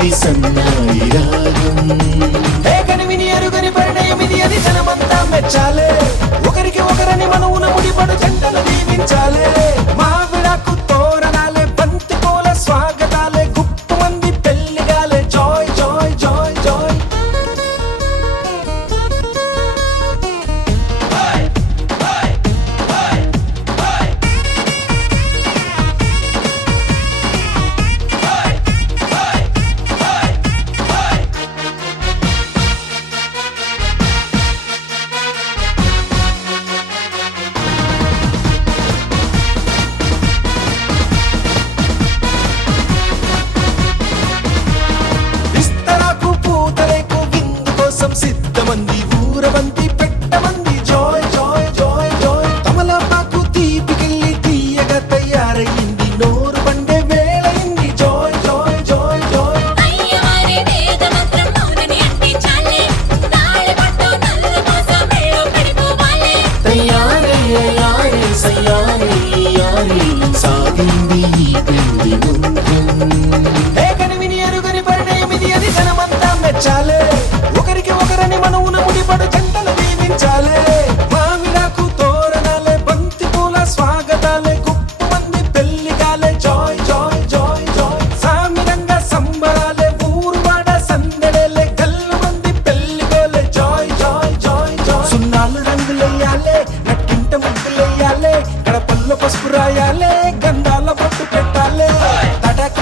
మోగింది సన్నాయి రాగం. కనివిని ఎరుగని పరిణయం ఇది అని జనమంతా మెచ్చాలే. ఒకరికి ఒకరని మనవున ముడిపడు జంటలు దీవించాలే. మావిడాకు తోరణాలే, బంతి పూల స్వాగతాలే, గుప్పు మంది పెళ్లిగాలే. Joy joy joy joy. సిద్ధమంది ఊరవంతి పెట్టమంది. Joy joy joy joy. తమలపాకు తీపికెళ్ళి తీయగా తయారయ్యింది. నోరు పండే వేళయింది. Joy joy joy joy. తయారయ్యారే సయ్యారే యారే, సాగింది ఈ పెళ్లి ముందు. కనివిని ఎరుగని పరిణయం ఇది అని జనమంతా మెచ్చాలే. ఒకరికి ఒకరని మనవున ముడిపడు జంటలు దీవించాలే. మావిడాకు తోరణాలే, బంతి పూల స్వాగతాలే, గుప్పు మంది పెళ్లిగాలే. Joy joy joy joy. సామిరంగా సంబరాలే, ఊరువాడ సందడేలే, గల్లు మంది పెళ్లిగోలే. Joy joy joy joy. సున్నాలు రంగులెయ్యాలే, నట్టింట ముగ్గులెయ్యాలే, గడపల్లో పసుపు రాయాలే, గంధాల బొట్టు పెట్టాలే. తడక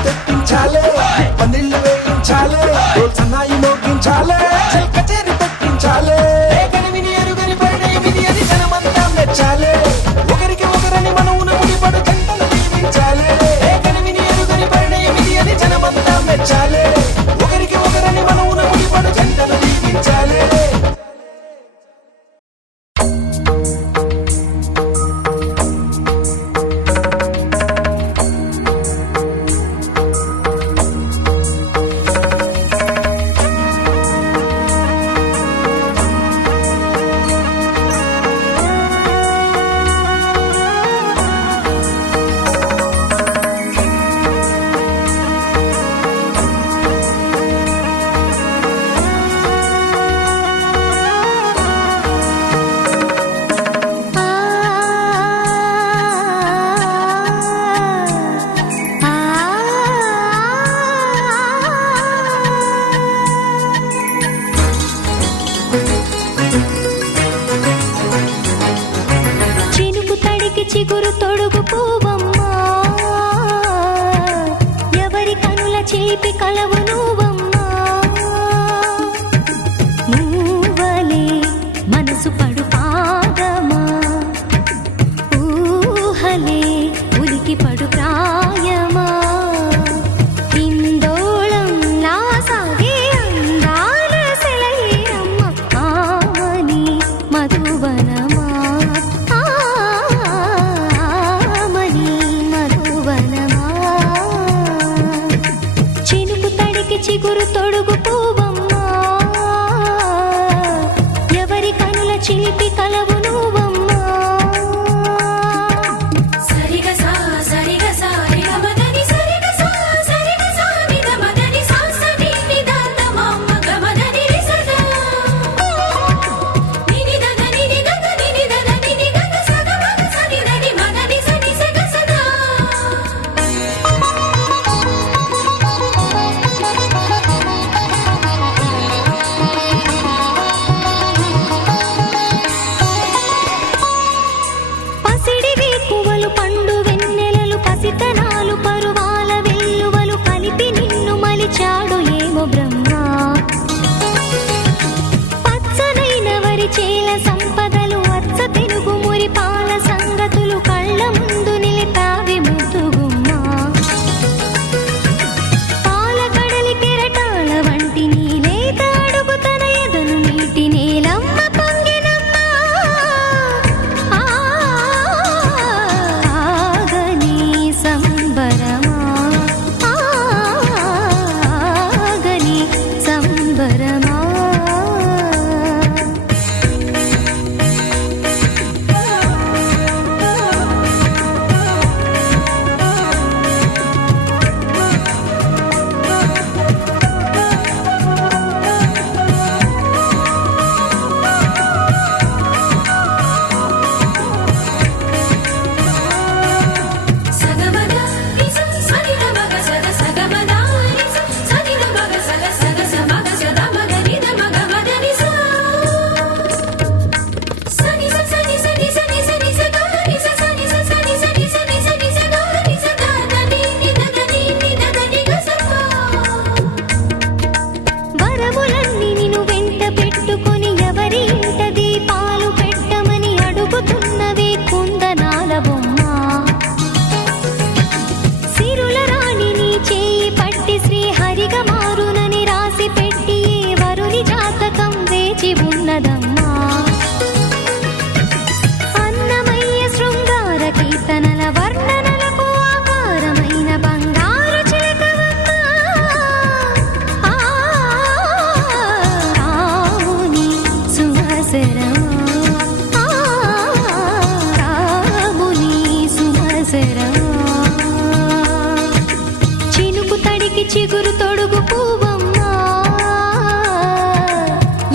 చిగురు తొడుగు పువ్వమ్మా,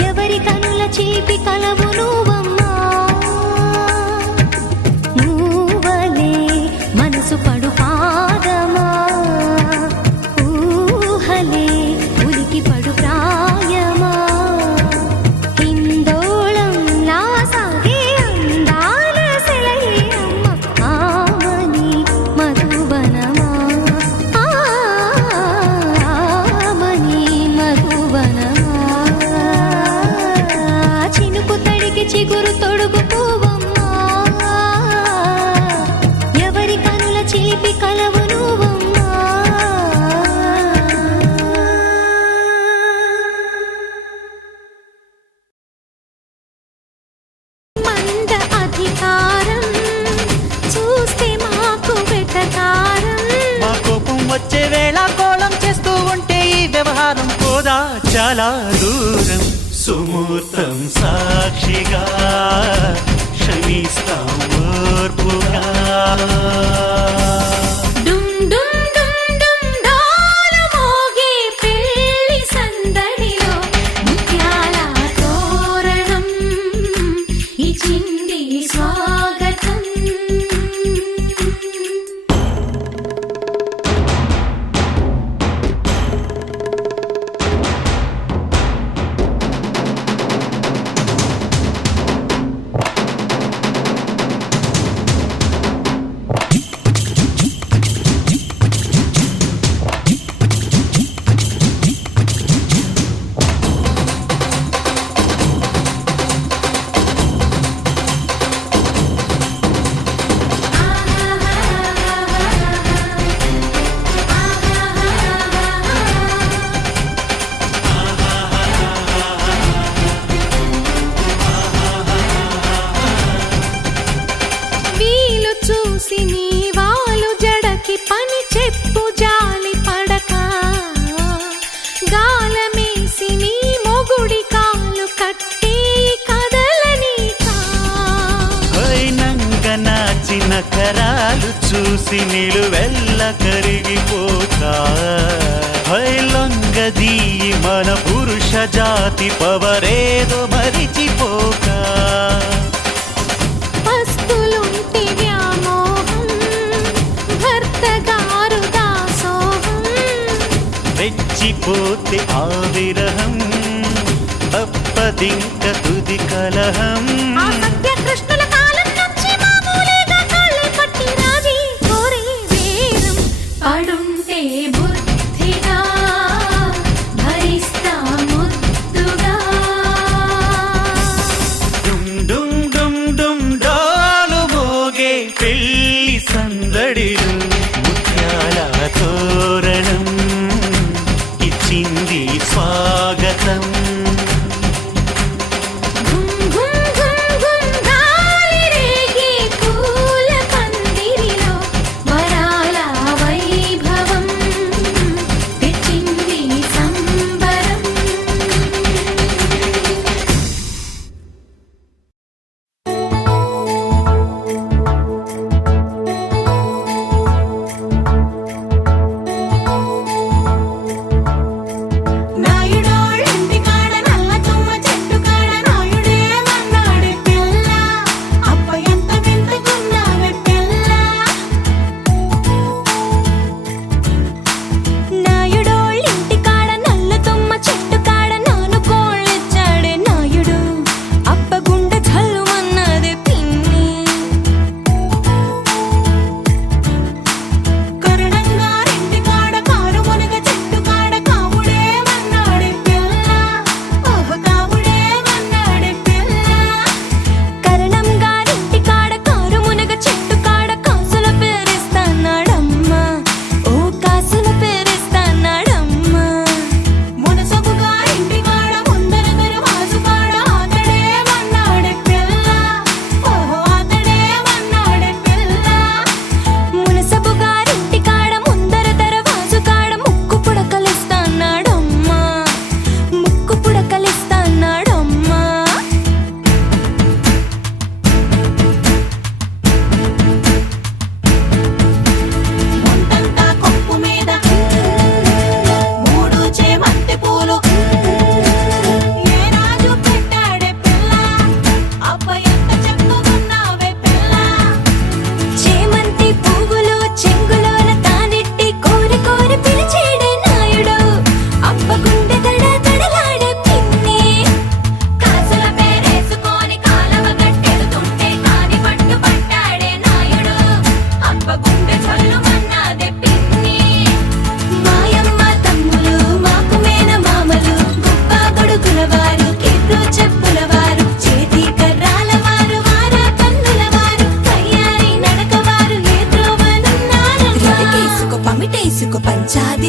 ఎవరి కనుల చీపి కలవు నువ్వమ్మా. మూవలే మనసు పడు పాదమా, ఊహలే ఉలికి పడు ప్రాయమా. హిందోళం నా సాగే అందాల సెలయే అమ్మ, ఆమని మధువనమా, ఆమని మధువనమా. చినుకు తడికి చిగురు తొడుగు పువ్వమ్మా, ఎవరి కనుల చిలిపి కలవు నువ్వమ్మా. మంద అధికారం చూస్తే మాకు వెటకారం. మా కోపం వచ్చే వేళ కోళం చేస్తూ ఉంటే ఈ వ్యవహారం పోదా చాలా దూరం. సుమూర్తం సాక్షిగా క్షమిస్తాం ఓర్పుగా. డుమ్ డుమ్ డుమ్ డుమ్ డోలు మోగే పెళ్లి సందడిలో ముత్యాల తోరణం ఇచ్చింది స్వాగతం. వీలు చూసి నీ వాలు జడకి పని చెప్పు జాలి పడక, గాలమేసి నీ మొగుడి కాలు కట్టి కదలనీకా. నంగ నాచిన కరాలు చూసి నిలువెల్ల కరిగిపోతా. లొంగదీ మన పురుష జాతి పవరేదో మరిచిపోక. పస్తులుంటి వ్యామోహం భర్త గారు దాసోహం. రెచ్చిపోతే ఆ విరహం తప్పదింక తుది కలహం. ఆ సత్య కృష్ణుల కాలం నుంచి మామూలుగా కాళ్ళే పట్టి రాజీ కోరే వేరం. పడుంటే బుద్ధిగా భరిస్తా ముద్దుగా. డుమ్ డుమ్ డుమ్ డుమ్ డోలు మోగే పెళ్లి సందడిలు ముత్యాల తోరణం ఇచ్చింది స్వాగతం. ఘుమ్ ఘుమ్ ఘుమ్ ఘుమ్ గాలి రేగే పూల పందిరిలో వరాల వైభవం.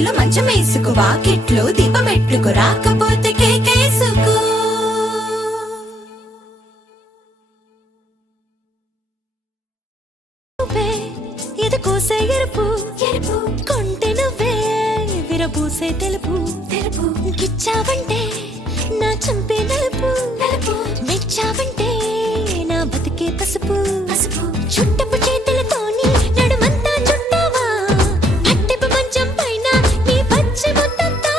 వాకిట్లో మంచం వేసుకు వాకిట్లో దీపం ఎట్టుకు రాకపోతే కేకేసుకు ఇది కోసే ఎరుపు ఎరుపు కొంటె నువ్వే విరబూసే తెలుపు తెలుపు గిచ్చావంటే నా చంపే నలుపు నలుపు మెచ్చావంటే నా బతికే పసుపు పసుపు చుట్టపు చేతులతోని నడుమంతా చుట్టావా అట్టెపు మంచం పైన నీ పచ్చి ముద్దంతా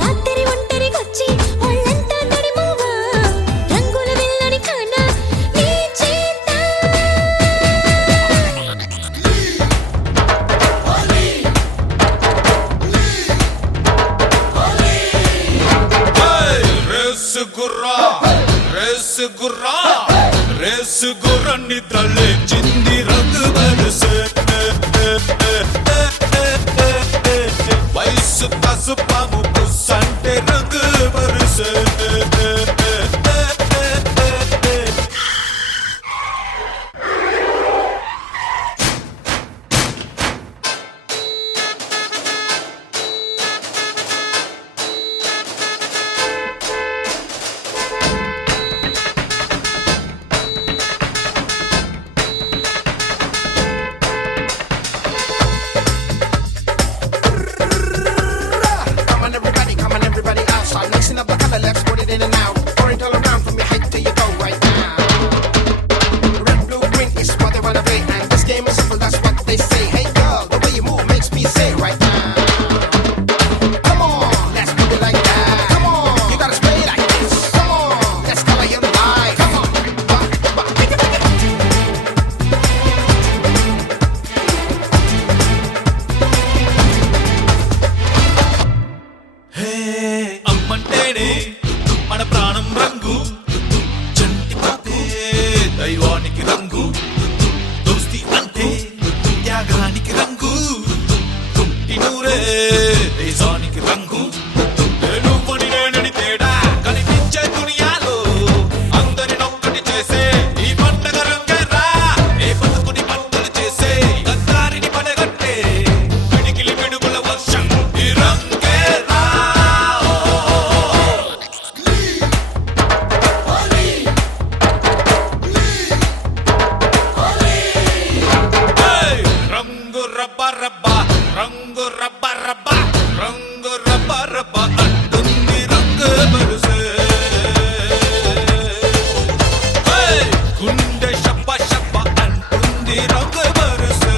రాత్రి ఒంటరిగొచ్చి ఒళ్ళంతా నడిమోవా రంగుల వెళ్ళని కానా నీ చేత రేసు గుర్రాన్ని తలెచ్చింది రంగు వరుసే వయసు పసుపాము పుస్సంటే రంగు వరుసే మన ప్రాణం రంగు చంటి పాతే దైవానికి రంగు దోస్తి అంటే త్యాగానికి రంగు కుంటి నూరే దేశానికి రంగు నువ్వని నేనని తేడా కనిపించే దునియాలో అందరినొక్కటి చేసే ఈ పండగ రంగేరా ఏ బతుకుని పంటలు చేసే గద్దారిని పడగట్టే పిడికిలి పిడుగుల వర్షం ఈ రంగేరా రంగు రబ్బ రబ్బ రంగు రబ్బ రబ్బ రంగు రబ్బ రబ్బ అంటుంది రంగు బరుసే గుండె షబ్బ షబ్బ అంటుంది రంగు బరుసే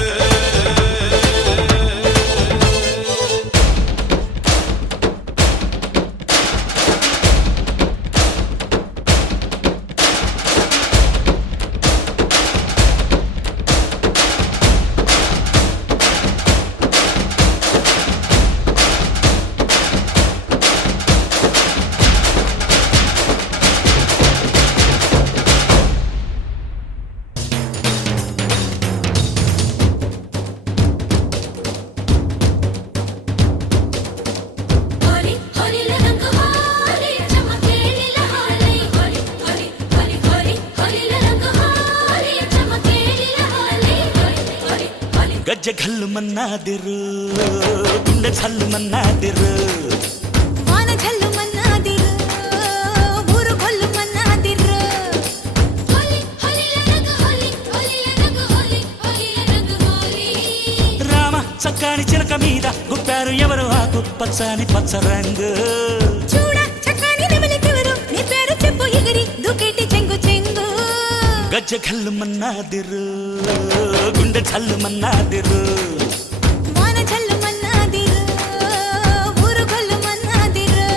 హోలీ హోలీల రంగు హోలీ చమకేలిల హోలీ హోలీ హోలీ హోలీ హోలీ హోలీల రంగు హోలీ చమకేలిల హోలీ హోలీ హోలీ హోలీ గజ్జ గల్లు మన్నాదిరు గుండె చల్లు మన్నాదిరు వాన జల్లు మన్నాదిరు ఊరు గొల్లు మన్నాదిరు హోలీ హోలీల రంగు హోలీ హోలీల రంగు హోలీ హోలీల రంగు హోలీ రామ చక్కని చిలక మీద గుప్పారు ఎవరు ఆకు పచ్చని పచ్చ రంగు చూడ చక్కని నెమలికెవరు నీ పేరు చెప్పు ఎగిరి దుకేటి చెంగు చెంగు గజ్జ గల్లు మన్నాదిరు గుండె చల్లు మన్నాదిరు వాన జల్లు మన్నాదిరు ఊరు గొల్లు మన్నాదిరు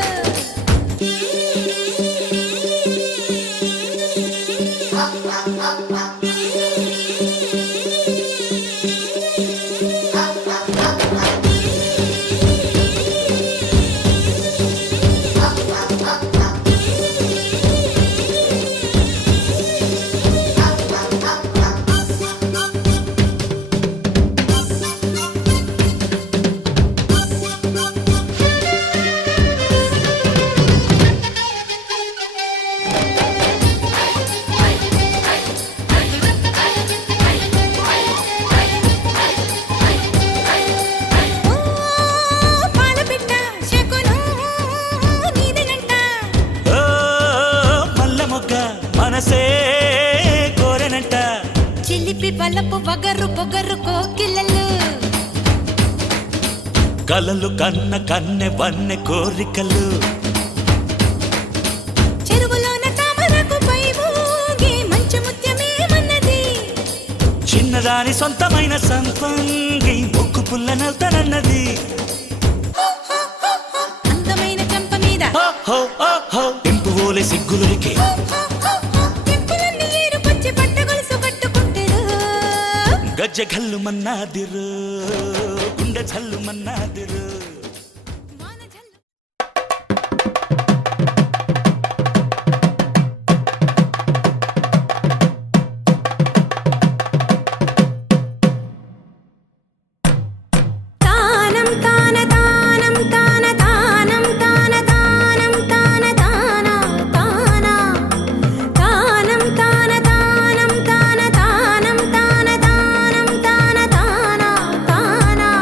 చిలిపి వలపు వగరు పొగరు కోకిలలు కలలు కన్న కన్నె వన్నె కోరికలు చెరువులోన తామరకు పై ఊగి మంచు ముత్యమేమన్నది చిన్నదాని సొంతమైన సంపంగి ముక్కు పుల్ల నల్తనన్నది అందమైన చెంప మీద ఇంపు ఓలే సిగ్గులకి చెంపలన్నీ ఏరుకొచ్చి పట్టగొలుసు కట్టుకుంటారు గజ్జ గల్లు మన్నాదిరు గుండె జల్లు మన్నాదిరు తానం తాన తానం తాన తానం తాన తానం తాన తాన తాన తానం తాన తానం తాన తానం తాన తానం తాన తాన తాన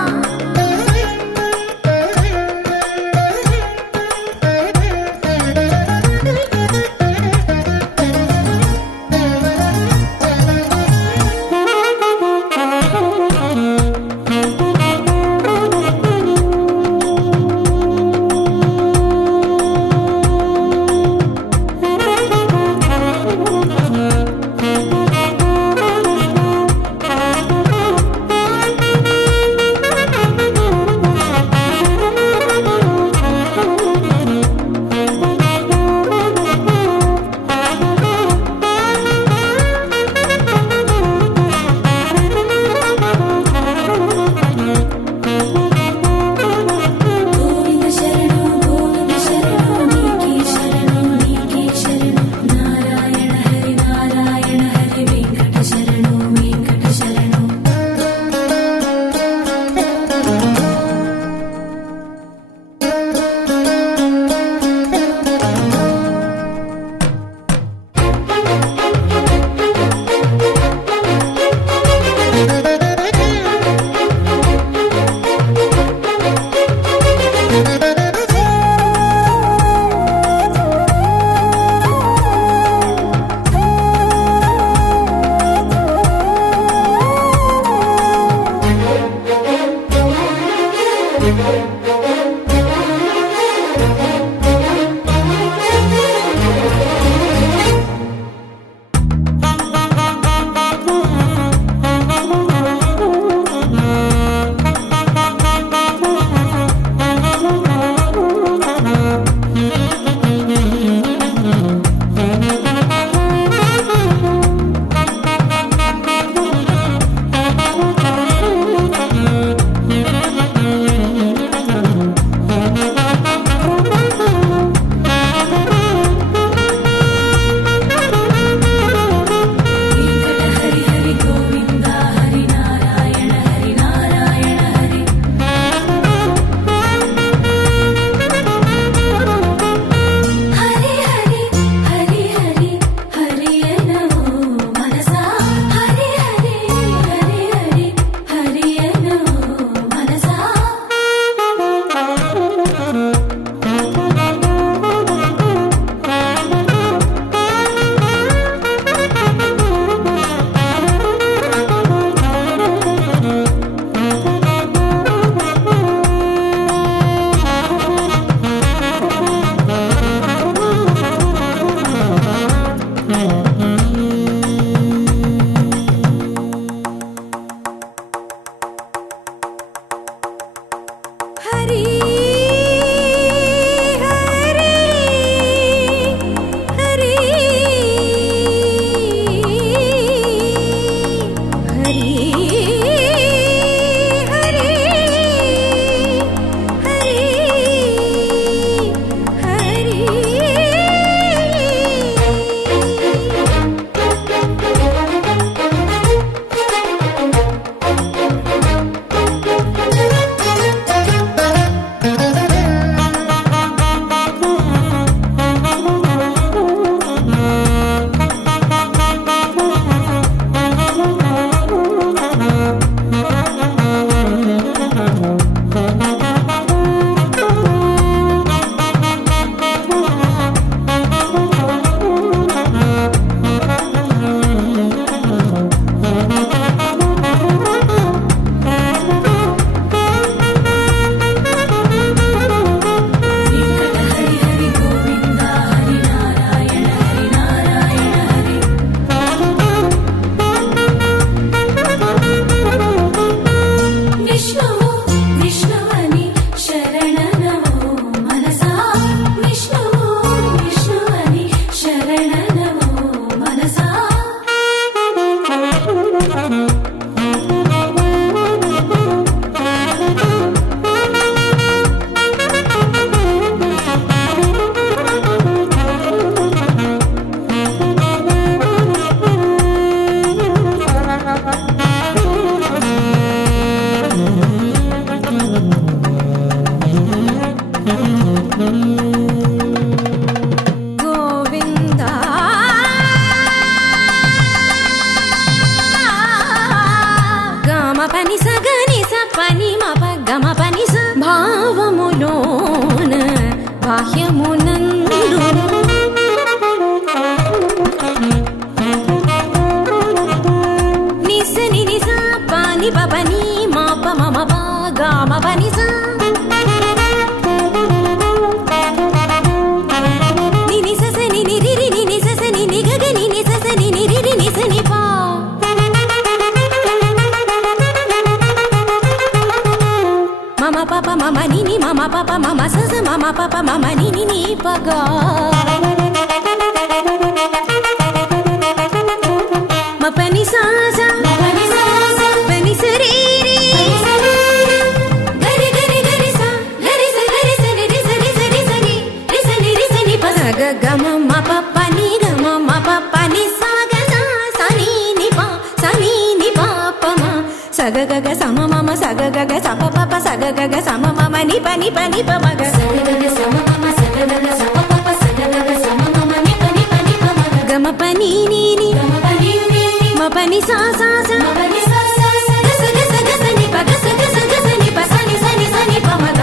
మమ పప మమ సస మమ పప మమ ని ని ని పగా మ పని సా సా పని సరి రి గరి గరి గరి సా గరి స గరి స రి స రి స రి స రి రి స ని రి స ని ప స గ గ మ మ ప ప ని గ మ మ ప ప ని సా గ సా స ని ని ప స ని ని ప ప మ స గ గ గ స మ మ మ స గ గ గ స ప ప ప స గ గ గ స మ మ మ ని ప ని ప ని ప మ గ స గ గ గ స మ మ మ స గ గ గ స ప ప ప స గ గ గ స మ మ మ ని ప ని ప ని ప మ గ మ ప ని ని ని గ మ ప ని ని ని మ ప ని సా సా సా మ ప ని సా సా సా గ స గ స గ స ని ప గ స గ స గ స ని ప స ని స ని స ని ప మ గ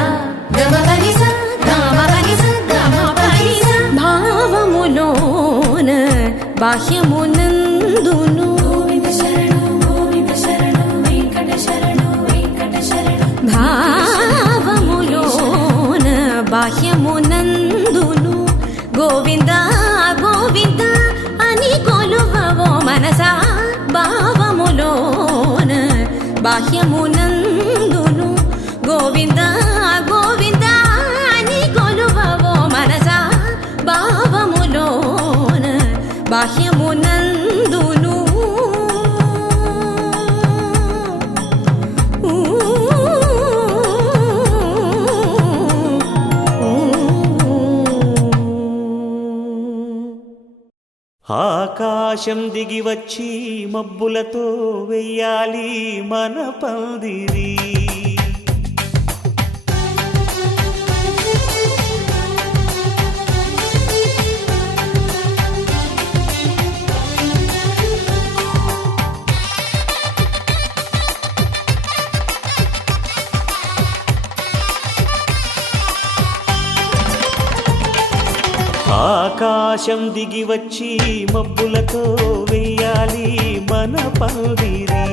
గ మ ప ని సా గ మ ప ని సా గ మ ప ని సా భావములోన బాహ్యమునందును గోవింద శరణు వెంకట శరణు భావములోన బాహ్యమునందును గోవింద గోవింద అని కొలువవో మనసా భావములోన బాహ్యమునందును గోవింద గోవింద అని కొలువవో మనసా భావములోన బాహ్యమునందును ఆకాశం దిగి వచ్చి మబ్బులతో వెయ్యాలి మన పందిరి. ఆకాశం దిగి వచ్చి మబ్బులతో వెయ్యాలి మన పందిరి.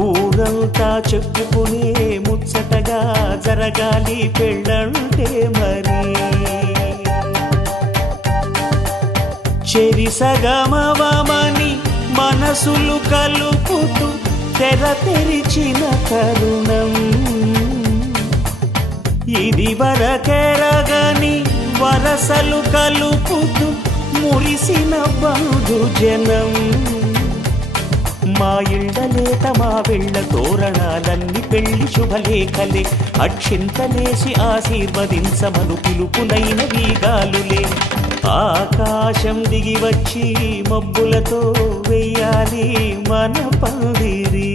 ఊరంతా చెప్పుకునే ముచ్చటగా జరగాలి పెళ్ళంటే మరి. చెరిసగమవమని మనసులు కలుపుతూ తెర తెరిచిన తరుణం ఇది వరకెరగని వరసలు కలుపుతూ మురిసిన బంధుజనం. మా ఇళ్ళలేత మా వెళ్ళ తోరణాలన్నీ పెళ్లి శుభలేఖలే అక్షింతలేసి ఆశీర్వదించమను పిలుపులైన వీగాలులే. ఆకాశం దిగి వచ్చి మబ్బులతో వెయ్యాలి మన పందిరి.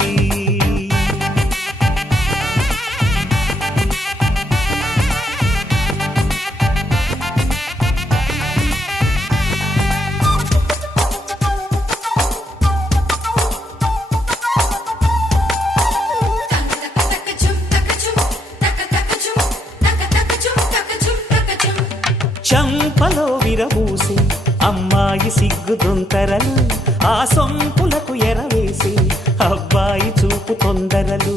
చంపలో విరబూసి అమ్మాయి సిగ్గుదొంతరలు ఆ సొంపులకు ఎరవేసి అబ్బాయి చూపు తొందరలు.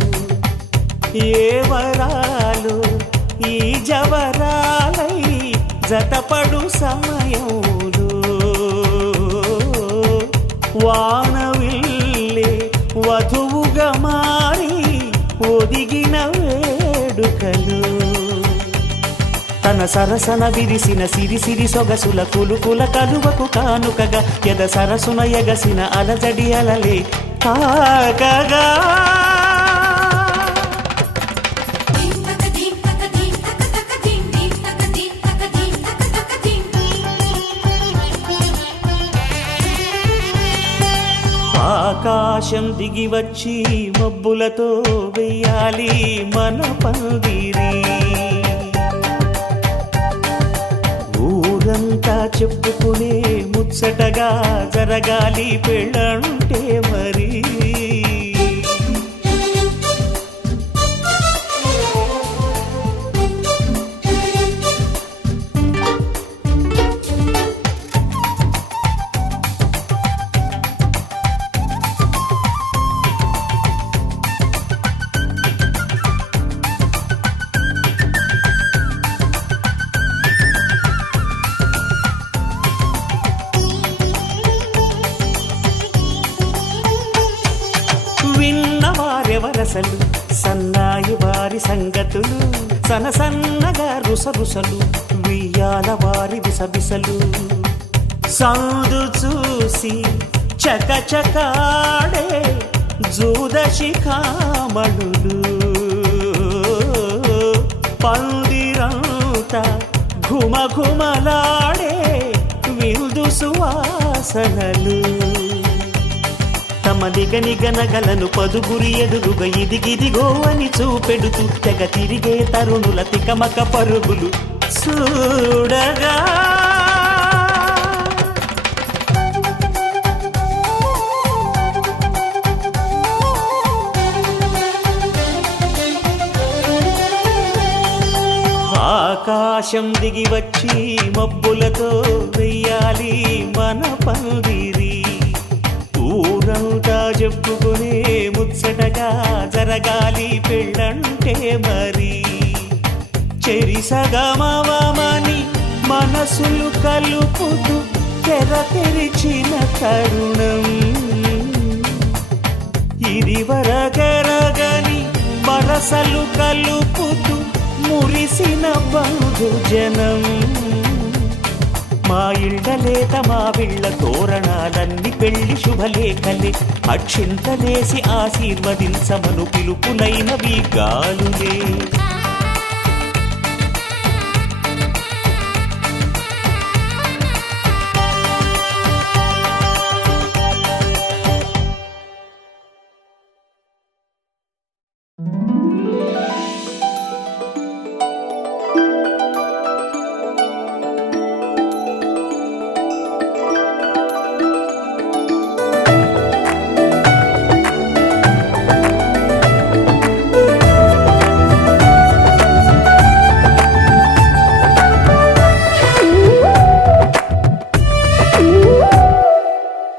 ఏ వరాలు ఈ జవరాలై జతపడు సమయంలో వానవిల్లే వధువుగా మారి ఒదిగిన వేడుకలు. తన సరసన విరిసిన సిరిసిరి సొగసుల కులుకుల కలువకు కానుకగా ఎద సరసున ఎగసిన అలజడి అలలే తాకగా. ఆకాశం దిగి వచ్చి మబ్బులతో వెయ్యాలి మన పందిరి. ఊరంతా చెప్పుకునే ముచ్చటగా జరగాలి పెళ్ళంటే మరి. విన్నవారెవరసలు సన్నా వారి సంగతులు సనసన్నగా రుసరుసలు వియ్యాల వారి విసబిసలు సౌదు చూసి చకచకాడే జూదశిఖామణులు పందిరంతా ఘుమఘుమలాడే విందు సువాసనలు తమ నిగనిగనగలను పదుగురి ఎదురుగా ఇదిగిదిగో అని చూపెడుతూ తెగ తిరిగే తరుణుల తికమక పరుగులు చూడగా ఆకాశం దిగి వచ్చి మబ్బులతో వెయ్యాలి మన పందిరి ఊరంతా చెప్పుకునే ముచ్చటగా జరగాలి పెళ్ళంటే మరి చెరిసగమవమని మనసులు కలుపుతూ తెర తెరిచిన తరుణం ఇది వరకెరగని వరసలు కలుపుతూ మురిసిన బంధుజనం మా ఇళ్ళలేత మా విళ్ళ తోరణాలన్నీ పెళ్లి శుభలేఖలే అక్షింతలేసి ఆశీర్వదించమను పిలుపులైనవి గాలులే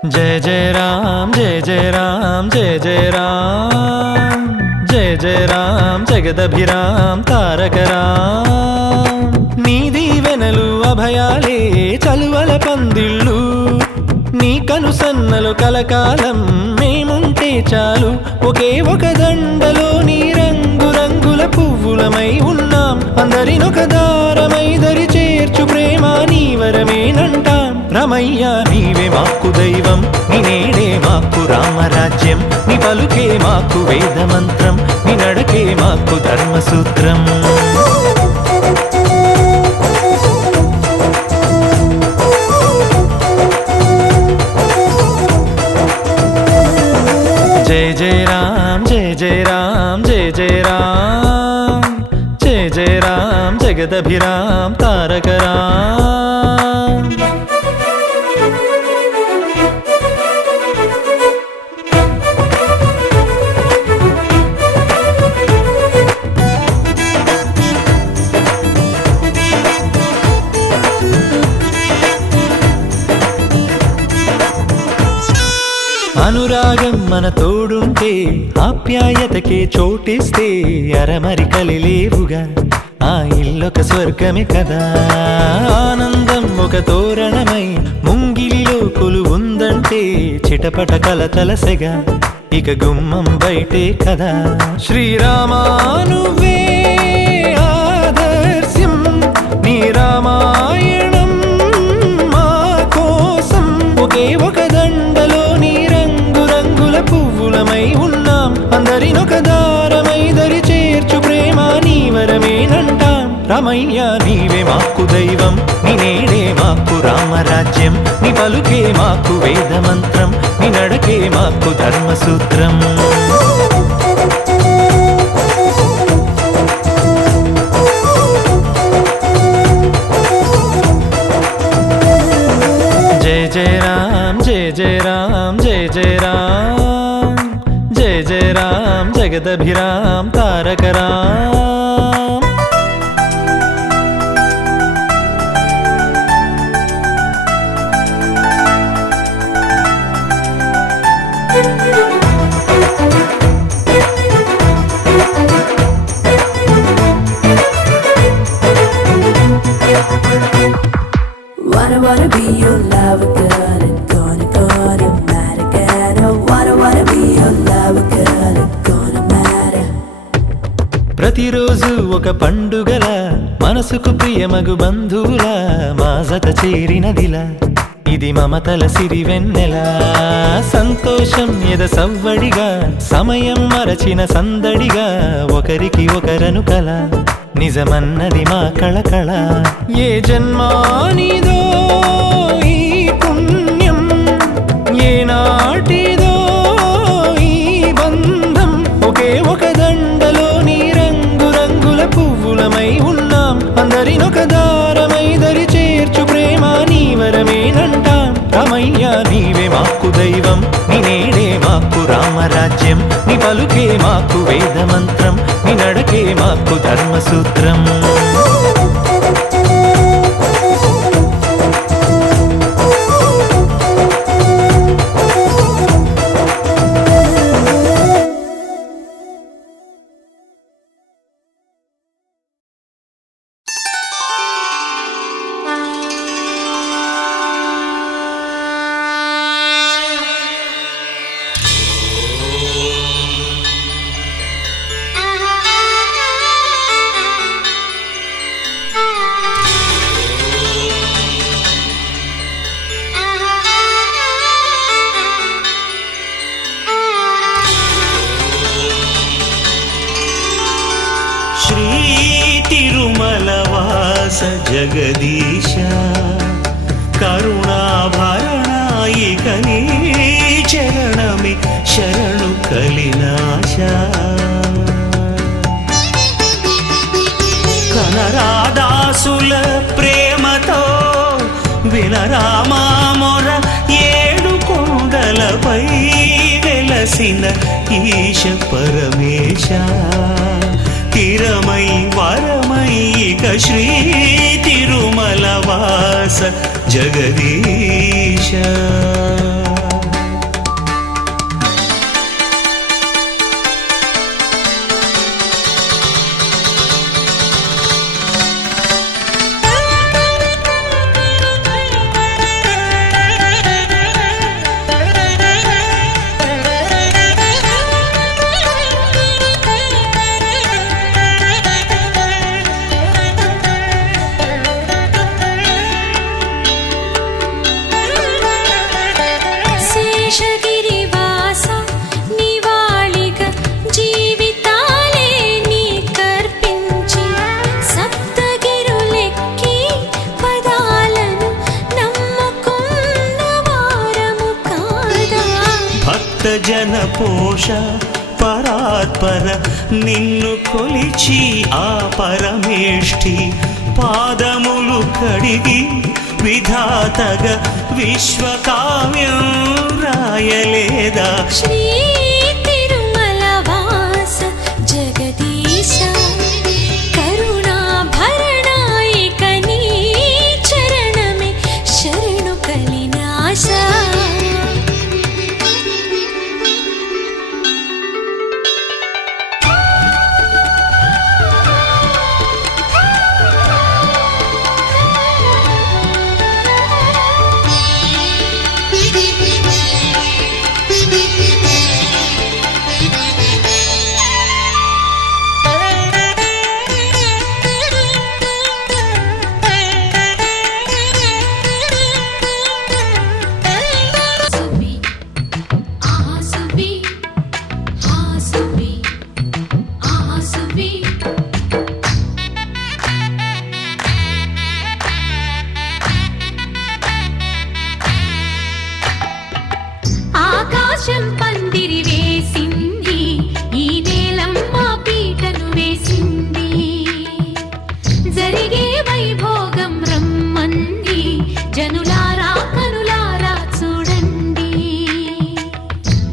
जय जय राम जय जय राम जय जय राम जय जय राम जगदभिराम तारक राम నీ దీవెనలు అభయాలే చలువల పందిళ్ళు నీ కనుసన్నలు కలకాలం మేముంటే చాలు ఒకే ఒక దండలో నీ రంగు రంగుల పువ్వులమై ఉన్నాం అందరినొక దారమై దరి చేర్చు ప్రేమ నీ వరమేనంటాం రమయ్య నీవే మాకు దైవం నీ నేడే మాకు రామరాజ్యం నీ పలుకే మాకు వేదమంత్రం నీ నడకే మాకు ధర్మసూత్రం जय जय राम जय जय राम जय जय राम जय जय राम जगदभिराम तारक राम అనురాగం మన తోడుంటే ఆప్యాయతకే చోటిస్తే అరమరికలి లేవుగా ఆ ఇల్లొక స్వర్గమే కదా ఆనందం ఒక తోరణమై ముంగిలిలో కొలువుందంటే చిటపట కలతలసెగా ఇక గుమ్మం బయటే కదా శ్రీరామా నువ్వే ఆదర్శం నీ రామాయణం మా కోసం ఒకే ఒక దండలో నీ రంగు రంగుల పువ్వులమై ఉన్నాం అందరినొక దారమై దరి చేర్చు ప్రేమ నీ వరమేనంటాం రమయ్య నీవే మాకు దైవం నీ నేడే మాకు రామరాజ్యం నీ పలుకే మాకు వేదమంత్రం నీ నడకే మాకు ధర్మసూత్రం जय जय राम जय जय राम जय जय राम जय जय Ram जगदभिराम Tarak Ram Wanna be your lover, girl, and gonna matter, girl. Oh, wanna be your lover, girl, and gonna matter. ప్రతిరోజు ఒక పండుగల మనసుకు ప్రియమగు బంధువుల మా జత చేరినదిలా ఇది మమతల సిరివెన్నెల సంతోషం ఎద సవ్వడిగా సమయం మరచిన సందడిగా ఒకరికి ఒకరను కల నిజమన్నది మా కళకళ ఏ జన్మానిదో ఈ పుణ్యం ఏ నాటిదో ఈ బంధం ఒకే ఒక దండలోని రంగురంగుల పువ్వులమై ఉన్నాం అందరినొక దారమై దరి చేర్చు ప్రేమ నీ వరమేనంటాం రమయ్య నీవే మాకు దైవం నీ నేడే మాకు రామరాజ్యం నీ పలుకే మాకు వేదమంత్రం నీ నడకే మాకు ధర్మసూత్రం జగదీశ కరుణాభరణాయిక నీ చరణమి శరణు కలినాశ కనరాదాసుల ప్రేమతో వినరామా మొర ఏడు కొండలపై వెలసిన ఈశ పరమేశ తిరమై వరమై ఇక శ్రీ తిరుమల వాస జగదీశ జన పోష పరాత్పర నిన్ను కొలిచి ఆ పరమేష్ఠి పాదములు కడిగి విధాతగా విశ్వకావ్యం రాయలేదా శ్రీ తిరుమల వాస జగదీశ కరుణాభరణాయిక నీ చరణమే శరణు కలినాశ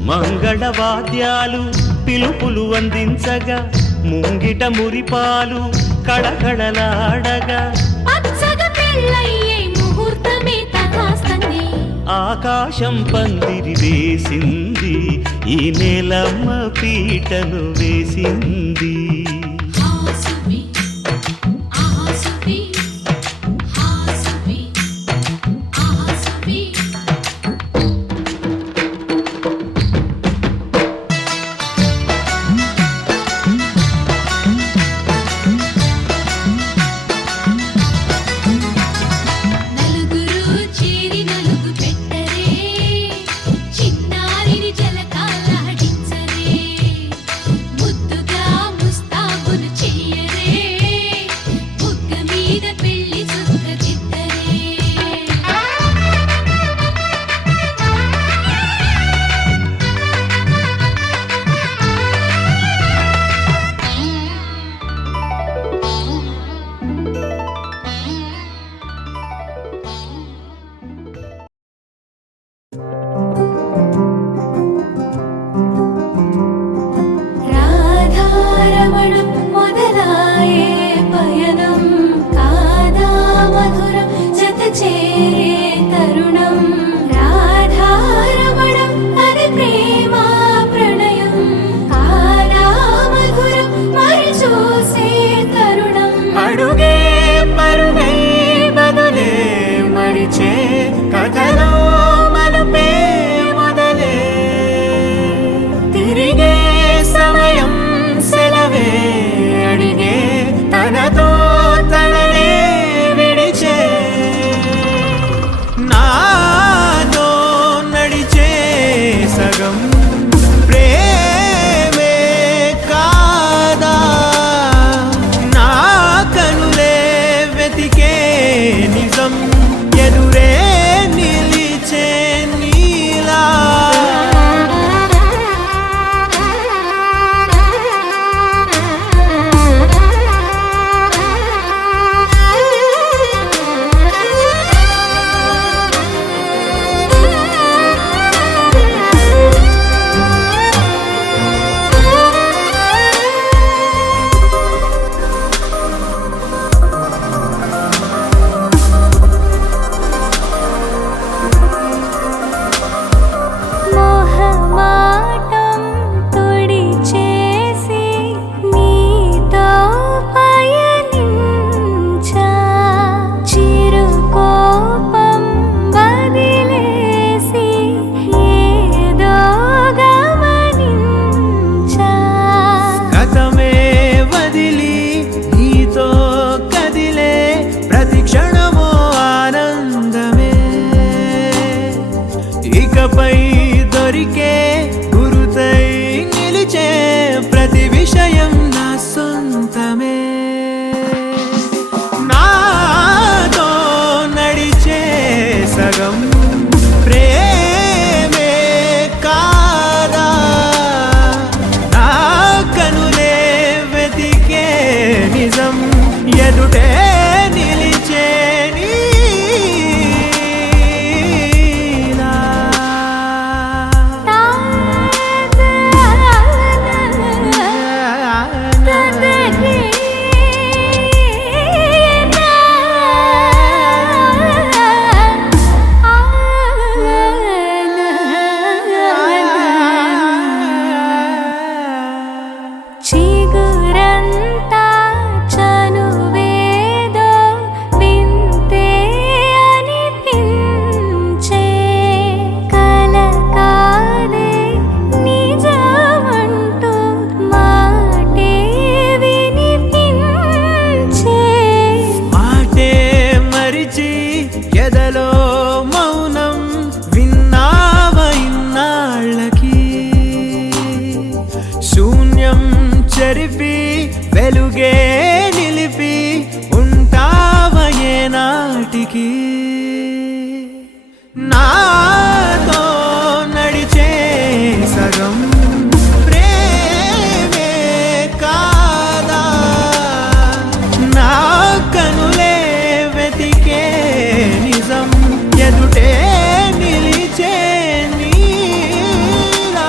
మంగళవాద్యాలు పిలుపులు అందించగా ముంగిట మురిపాలు కళకళలాడగా ఆకాశం పందిరి వేసింది ఈ నేలమ్మ పీటను వేసింది అడుగే పరుగై బదులే మరిచే కథలో మలుపే మొదలే తిరిగే సమయం సెలవే అడిగే తనతో తననే విడిచే నాతో నడిచే సగం ప్రేమే కాదా నా కనులే వెతికే నిజం ఎదురే నిలిచే నీలా మోహమాటం తుడిచేసి నీతో పయనించా చిరుకోపం వదిలేసి ఏదో గమనించా గతమే వదిలి నీతో కదిలే ప్రతి క్షణమో ఆనందమే ఇకపై దొరికే గురుతై నిలిచే ప్రతి విషయం నా సొంతమే నాతో నడిచే సగం ప్రేమే కాదా నా కనులే వెతికే నిజం ఎదుటే నిలిచే నీలా చిగురంతా చనువేదో వింతే అనిపించే కల కాదే నిజమంటూ మాటే వినిపించే మాటే మరిచి ఎదలో మౌనం విన్నావ ఇన్నాళ్ళకి శూన్యం చెరిపి వెలుగే నిలిపి ఉంటావ ఏనాటికి నాతో నడిచే సగం ప్రేమే కాదా నా కనులే వెతికే నిజం ఎదుటే నిలిచే నీలా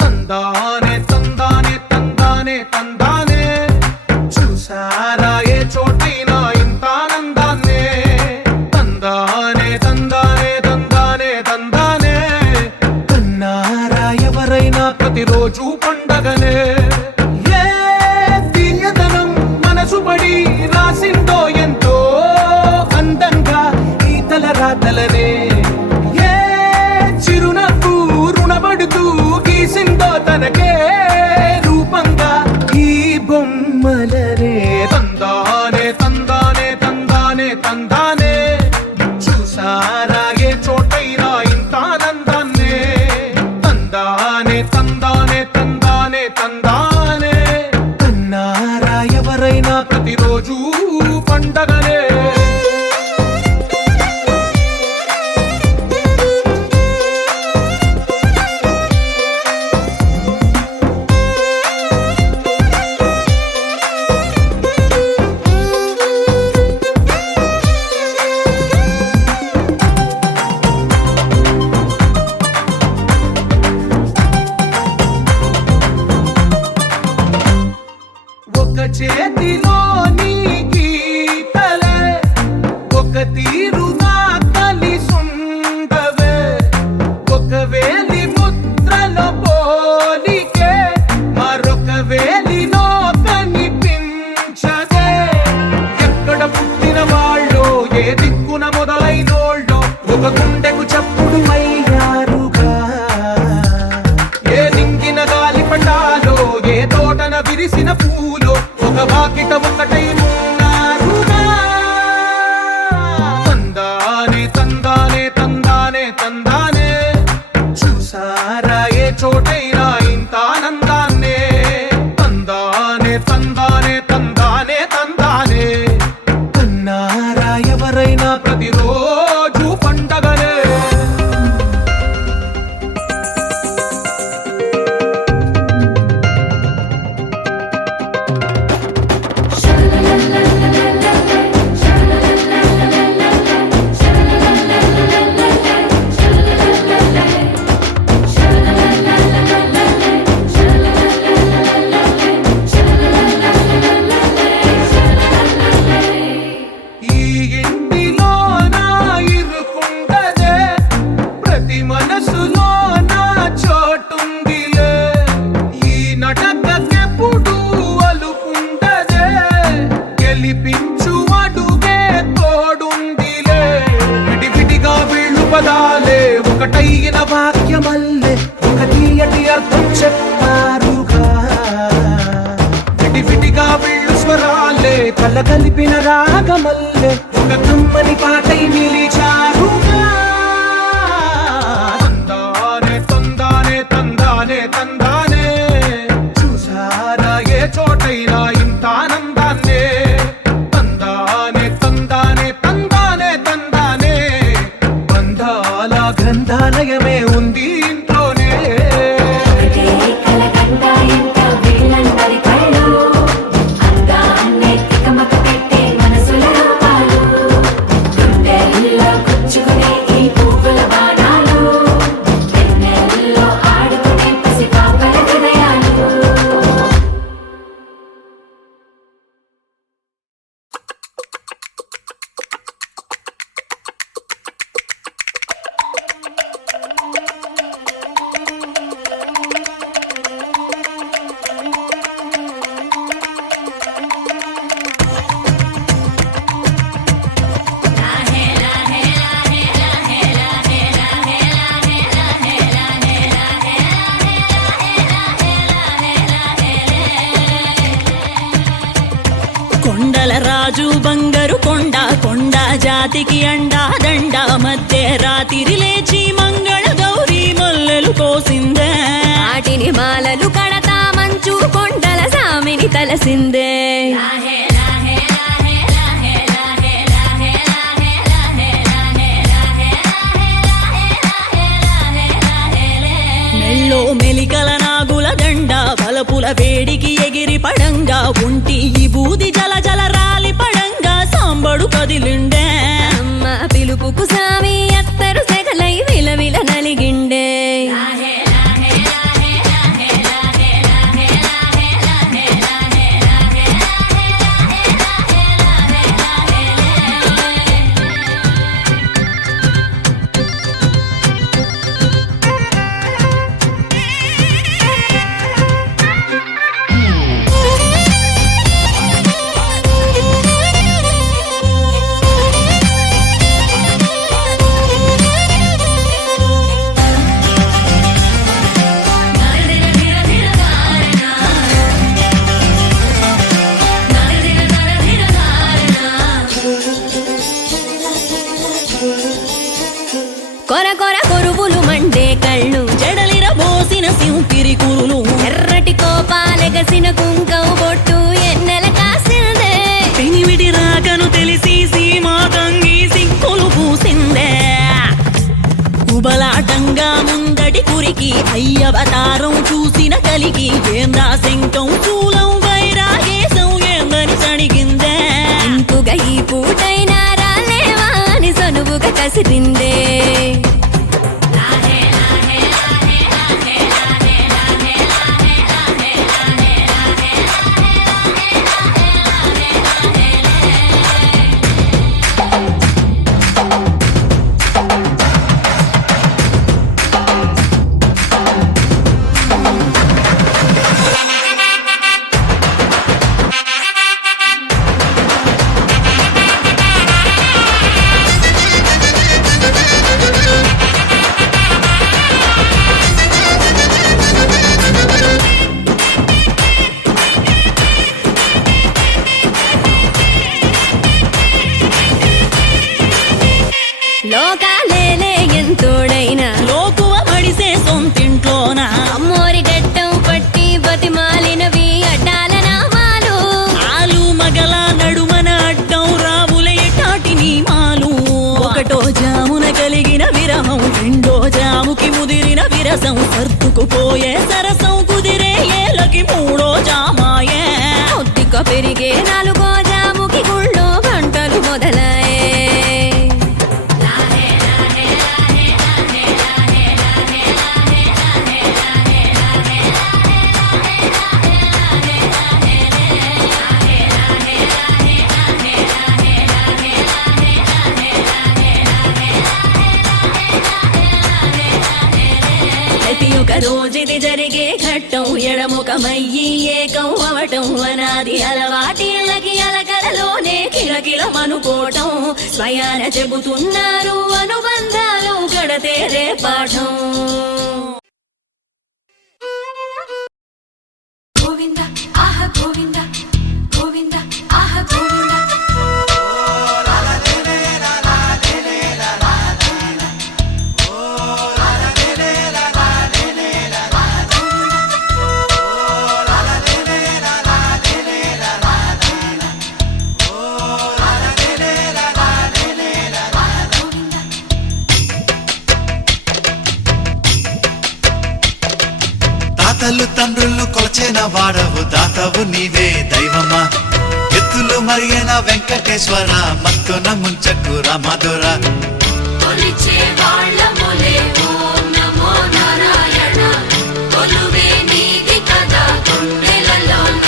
తందానే తందానే తందానే తందానే చూసారా ఏ చోటైనా ఇంత ఆనందాన్నే తందానే తందానే తందానే తందానే కన్నారా ఎవరైనా ప్రతిరోజు పండగనే ఏ తీయదనం మనసు పడి రాసిందో ఎంతో అందంగా ఈ తలరాతలనే ఏ చిరునవ్వు రుణపడుతూ గీసిందో తనకే రూపంగా ఈ బొమ్మలనే తందానే తందానే తందానే తందానే చూసారా ఏ చోటైనా ఇంత ఆనందాన్నే తందానే తందానే తందానే తందానే కన్నారా ఎవరైనా ప్రతిరోజు పండగనే చేతిలోని గీతలే ఒక తీరుగా కలిసుండవే ఒక వేలి ముద్రలో పోలికే మరొక వేలిలో కనిపించదే ఎక్కడ పుట్టిన వాళ్ళో ఏ దిక్కున మొదలైనోళ్ళో ఒక గుండెకు చప్పుడు అయ్యారుగా ఏ దింగిన గాలి పటాలో ఏ తోటన విరిసిన పూలో ఒక వాకిట ఒకటై ఉన్నారుగా తందానే తందానే తందానే తందానే చూసారా ఏ చోటైనా ఇంత ఆనందాన్నే తందానే తందానే తందానే తందానే కన్నారా ఎవరైనా ప్రతిరోజు పండగనే ఈ ఇంటిలో నా ఇరుకుండదే ప్రతి మనసులో నా చోటుందిలే ఈ నటకెప్పుడు అలుకుండదే గెలిపించు అడుగే తోడుందిలే విడివిడిగా వీళ్ళు పదాలే ఒకటైన వాక్యమల్లే ఒక తీయటి అర్థం చెప్పారుగా విడివిడిగా వీళ్ళు స్వరాలే కల కలిపిన రాగమల్లే ఒక కమ్మని పాటై నిలిచారుగా తందానే తందానే తందానే తందానే చూసారా ఏ చోటైనా ఇంత ఆనందాన్నే తందానే తందానే తందానే తందానే బంధాల గ్రంథాలయమే ఉంది ఇంట్లోనే ఒకటే కలకండ ఎంత వీళ్ళందరి కళ్ళు అందాన్నే తికమక పెట్టే మనసుల రూపాలు గుండెల్లో గుచ్చుకునే ఈ పువ్వుల బాణాలు వెన్నెల్లో ఆడుకునే పసిపాపల హృదయాలు కొండల రాజు బంగారు కొండ కొండ జాతికి అండా దండ మధ్య రాత్రి లేచి మంగళ గౌరీ మొల్లలు కోసిందే వాటిని మాలలు కడతా మంచు కొండల సామిని తలసిందే మెల్లో మెలికల నాగుల దండ బలపుల వేడికి ఎగిరి పడంగా ఒంటి ఈ బూది జల జల రాలి పడంగా సాంబడు కదిలిండే అమ్మ పిలుపుకు సామి అత్తరు సెగలై విలవిల నలిగిండే కొర కొర కొరువులు మండే కళ్ళు జడలిర బోసిన సింపిరి కురులు ఎర్రటి కోపాలెగసిన కుంకం బొట్టు ఎన్నెల కాసిందే పెనివిడి రాకను తెలిసి సీమా తంగి సిక్కులు పూసిందే ఉబలాటంగా ముందటి కురికి అయ్యవతారం చూసిన కలిగి ఏందా శంకం చూలం వైరాగేశం ఏందని సణిగిందే ఇంకుగా ఈ పూటైనా రాలేవా అని సనువుగా కసిరిందే నీరసం సర్దుకుపోయే సరసం కుదిరే ఏలకి మూడో జామాయే ఒత్తిక పెరిగే నాలుగో జాముకి గుళ్ళో గంటలు మొదలయ్యే ప్రతి ఒక రోజుది జరిగే ఘట్టం ఎడముఖమయ్యి ఏకం అవటం అనాది అలవాటిళ్ళకి అలకలలోనే కిలకిలమనుకోవటం స్వయాన చెబుతున్నారు అనుబంధాలు గడతేరే పాఠం గోవింద ఆహ గోవింద గోవింద ఆహ గోవింద తాతలు తండ్రులు కొలచిన వాడవు దాతవు నీవే దైవమా ఎత్తులు మరిగిన వెంకటేశ్వర మత్తున ముంచకు రామధుర కొలిచే వాళ్ళములే ఓం నమో నారాయణ కొలువే నీది కదా గుండెలలోన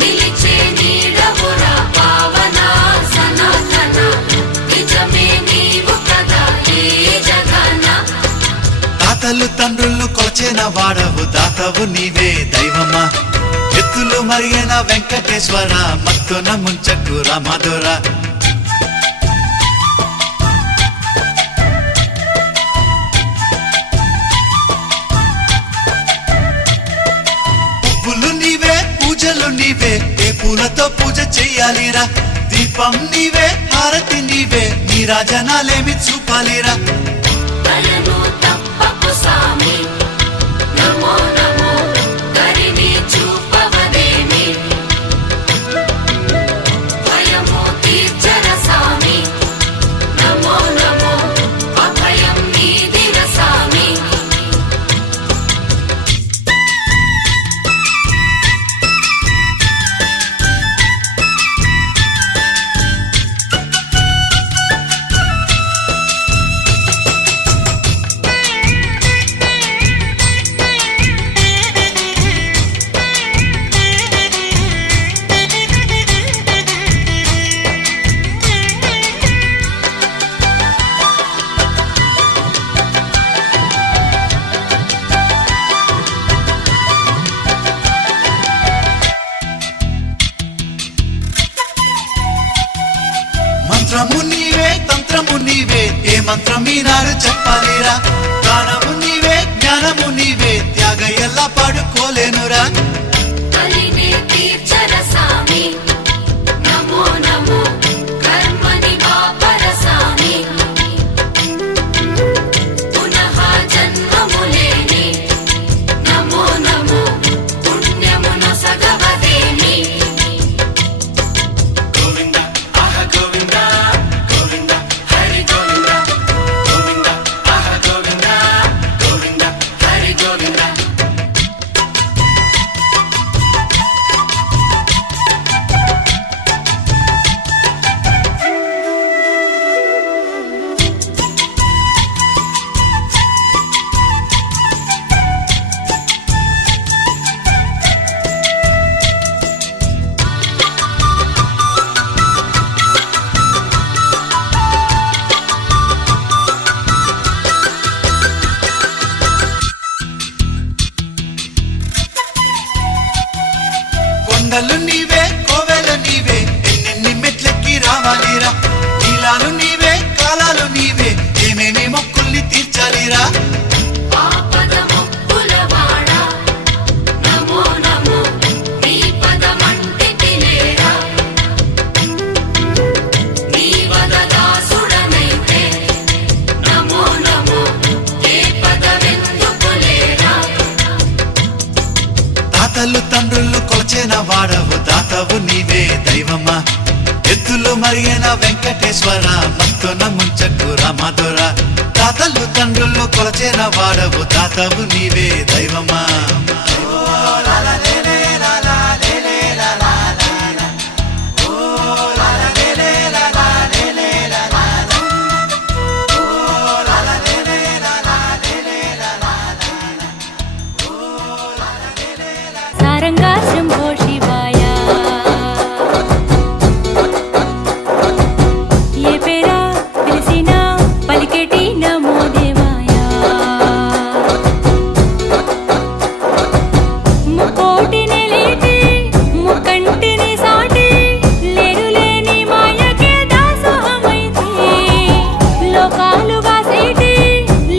నిలిచే నీడవురా పావన సనాతన నిజమే నీవు కదా ఈ జగన తాతలు తండ్రులు కొలచిన వాడవు దాతవు నీవే దైవమా ఎత్తులు మరిగిన వెంకటేశ్వర మత్తున ముంచకు రామధుర పువ్వులు నీవే పూజలు నీవే ఏ పూలతో పూజ చెయ్యాలిరా దీపం నీవే హారతి నీవే నీ రాజనాలేమి చూపాలిరా కలను తప్పకు సామి నమో నమో కరిని చూపవదేమి భయము తీర్చర సామి నమో నమో అభయం నీదిర సామి మంత్రము నీవే తంత్రము నీవే ఏ మంత్రం ఈనాడు చెప్పాలిరా గానము నీవే జ్ఞానము నీవే త్యాగ ఎలా పాడుకోలేనురా కలిని తీర్చర సామి నమో నమో కర్మని బాపర సామి పునః జన్మములేని నమో నమో పుణ్యమును సగవదేమి గోవింద ఆహ గోవింద గోవింద హరి గోవింద గోవింద ఆహ గోవింద గోవింద హరి గోవింద కొండలు నీవే కోవెలు నీవే ఎన్నెన్ని మెట్లెక్కి రావాలిరా నీలాలు నీవే కాలాలు నీవే ఏమేమి మొక్కుల్ని తీర్చాలిరా ఆపద ముక్కులవాడ నమో నమో నీ పదమంటి తినేరా నీ వదదాసుడనైతే నమో నమో ఏ పదవెందుకులేరా తాతలు తండ్రులు కొలచిన వాడవు దాతవు నీవే దైవమా ఎత్తులు మరిగిన వెంకటేశ్వర మత్తున ముంచకు రామధుర తాతలు తండ్రులు కొలచేన వాడవు తాతవు నీవే దైవమా సారంగా శంభో శివాయ ఏ పేరా పిలిసినా పలికేటి నమో దేవాయ ముకోటిని లేటి ముకంటిని సాటి లేరు లేని మాయకే దాసోహమైతే లోకాలుగా సేటి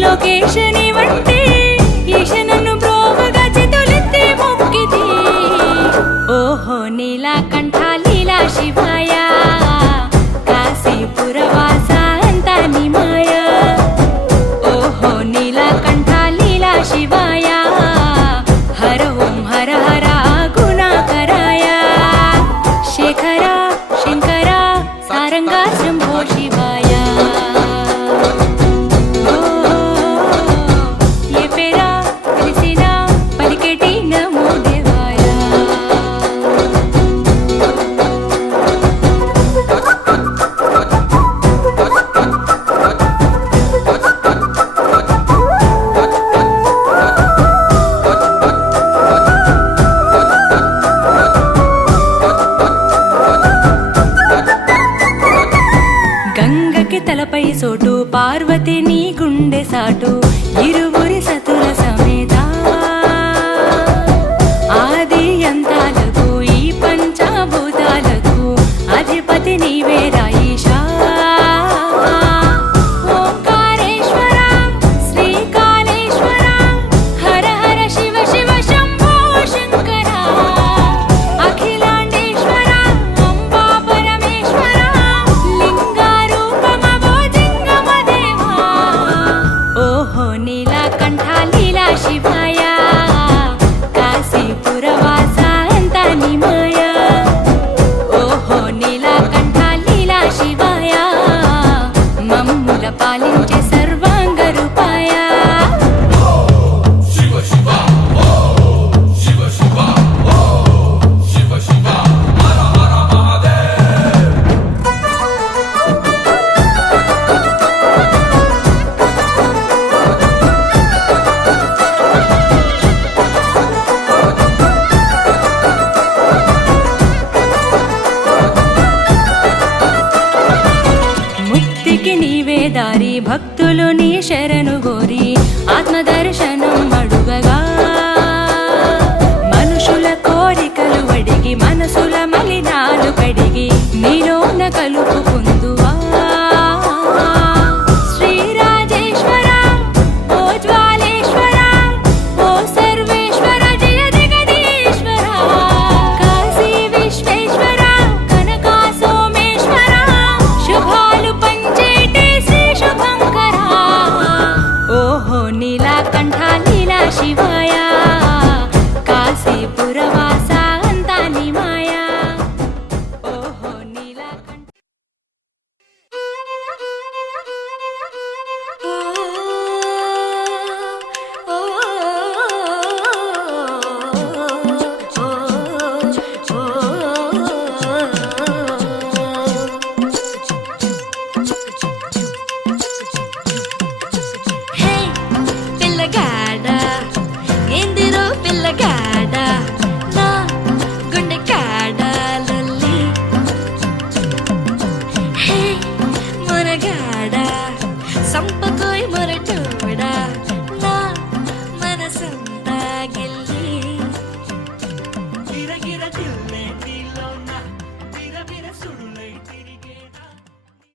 లోకేశని వంటి ఈశనను బ్రోవగా చేతులెత్తి మొక్కితే ఓహో నీలకంఠ లీలా శివాయ కాశీపురవాస అంతా నీ మాయ ఓహో నీలకంఠ లీలా శివాయ హర ఓం హర హర గుణాకరాయ శేఖర శంకర సారంగా శంభో శివాయ ఏ పేరా పిలిసినా పలికేటి నమో దేవాయ గంగకి తలపై సోటు పార్వతి నీ గుండె సాటు ఇరువురి సతుల సమేత ఆది అంతాలకు ఈ పంచభూతాలకు అధిపతి నీవే రాయిషా ఓంకారేశ్వర శ్రీకాళేశ్వర హర హర శివ శివ శంభో శంకర అఖిలాండేశ్వర అంబా పరమేశ్వర లింగారూపమవో జింగమ దేవా ఓహో నీలకంఠ లీలా శివాయ కాశీపురవాస అంతా నీ మాయ ఓహో నీలకంఠ లీలా శివాయ మమ్ముల పాలించే సర్వాంగ రూపాయ ముక్తికి నీవే దారి భక్తులు నీ శరణు గోరి ఆత్మదర్శనం అడుగగా మనుషుల కోరికలు అడిగి మనసుల మలినా